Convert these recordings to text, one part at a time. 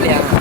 அப்படியா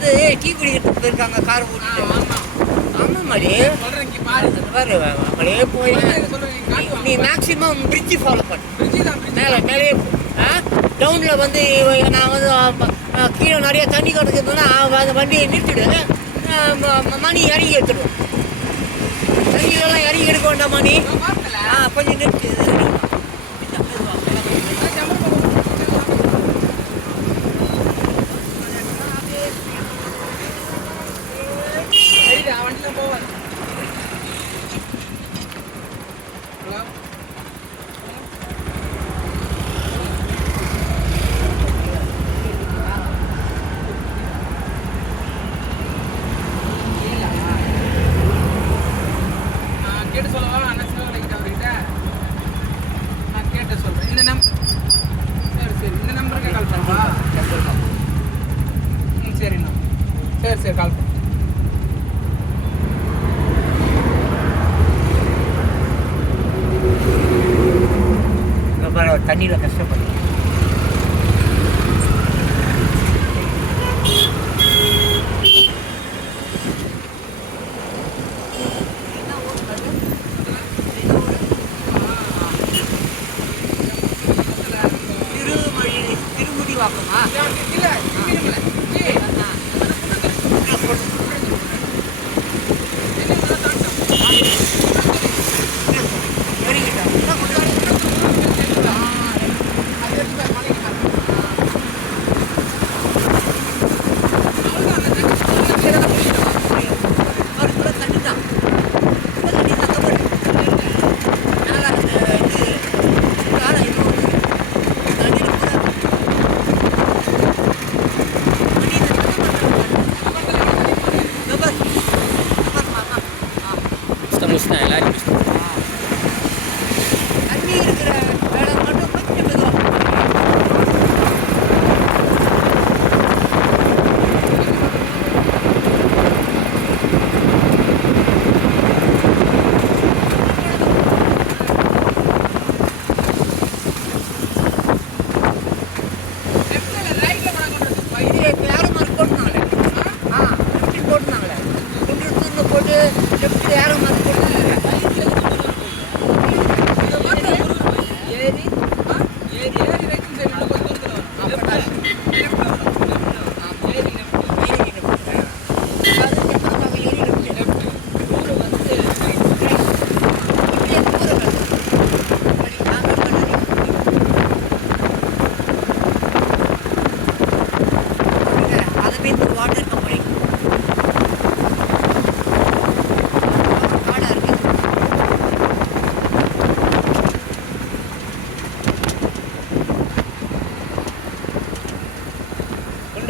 வந்து டீ குடிக்கிறதுக்கு போயிருக்காங்க கார் ஓட்டிட்டு. ஆமா ஆமா. மாடி. சொல்றேன் இங்க பாரு. அப்படியே போய் நீ மேக்ஸிமம் பிரிட்ஜ் ஃபாலோ பண்ணு. மேலே மேலே டவுனில் வந்து நான் வந்து கீழே நிறைய தண்ணி கிடக்குதுன்னா அந்த வண்டியை நிறுத்திடு. மணி இறங்கி எடுத்துடும் தண்ணியெல்லாம் இறங்கி எடுக்க வேண்டாம் மணி. கொஞ்சம் நிறுத்து. on to the board. ni lo.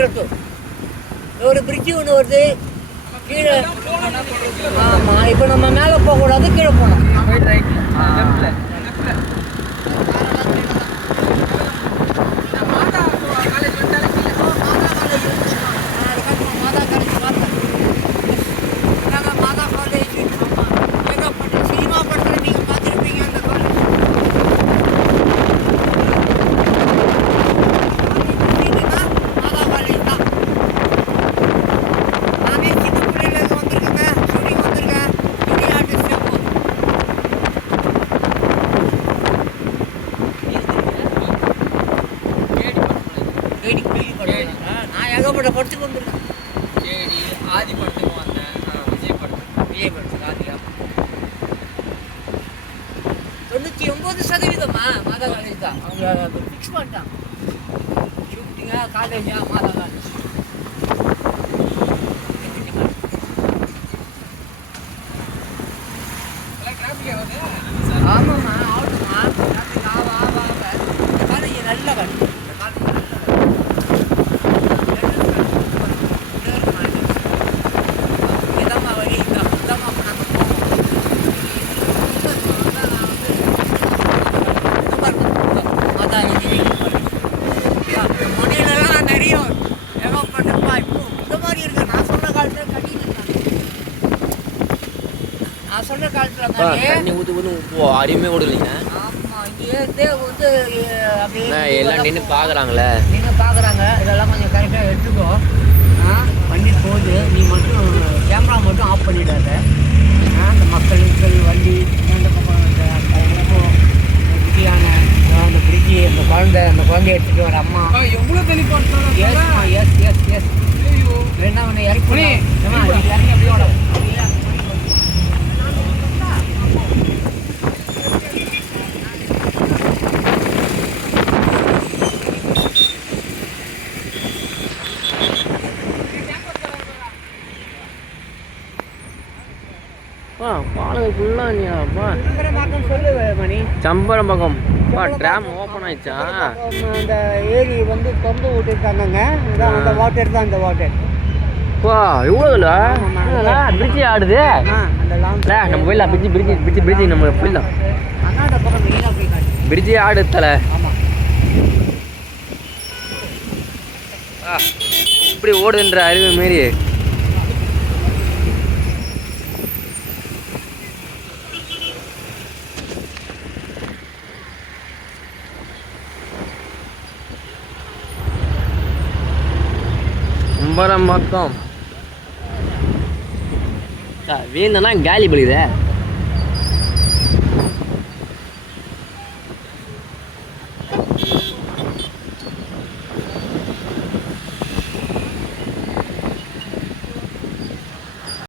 Kundrathur ஒரு பிரிட்ஜு ஒன்று வருது. கீழே. ஆமாம் இப்போ நம்ம மேலே போகக்கூடாது கீழே போகணும். கேடி. கேள்விப்படுறேன் நான் ஏகப்பட்ட படத்துக்கு வந்திருக்கேன். கேடி ஆதி படத்துக்கு வந்தேன் விஜய் படத்துக்கு. விஜய் படத்துக்கு ஆதியா? தொண்ணூற்றி ஒம்பது சதவீதமா? மாதா காலேஜ் தான் அவங்க ஃபிக்ஸ் பண்ணிட்டாங்க. ஷூட்டிங்கா காலேஜா மாதா காலேஜ். சொன்ன காலத்தில் தண்ணி ஊற்று ஊற்று போ. அடியுமே ஓடலைங்க அப்படியே எல்லாம் நின்று பார்க்குறாங்களே நீங்க பாக்குறாங்க. இதெல்லாம் கொஞ்சம் கரெக்டா எடுத்துக்கோ அப்பா பாலகை ஃபுல்லாக நீப்பா இருக்கிற சொல்லு மணி சம்பரம் பக்கம் அப்பா ட்ராம் ஓப்பன் ஆயிடுச்சா? அந்த ஏரி வந்து தொந்து விட்டுருக்காங்கங்க இதான் அந்த வாட்டர் தான் அந்த வாட்டர் அப்பா எவ்வளோ இல்லை பிரிட்ஜி ஆடுது? அந்த லாங் இல்லை நம்ம போயிடலாம் பிரிட்ஜி பிரிட்ஜி பிரிட்ஜி பிரிட்ஜி நம்ம போயிடலாம். அண்ணா அந்த பக்கம் மெயினாக பிரிட்ஜி ஆடு தலை. இப்படி ஓடுதுன்ற அறிவு மாரி. சம்பரம் பக்கம் வீழ்ந்தனா காலி பலிதே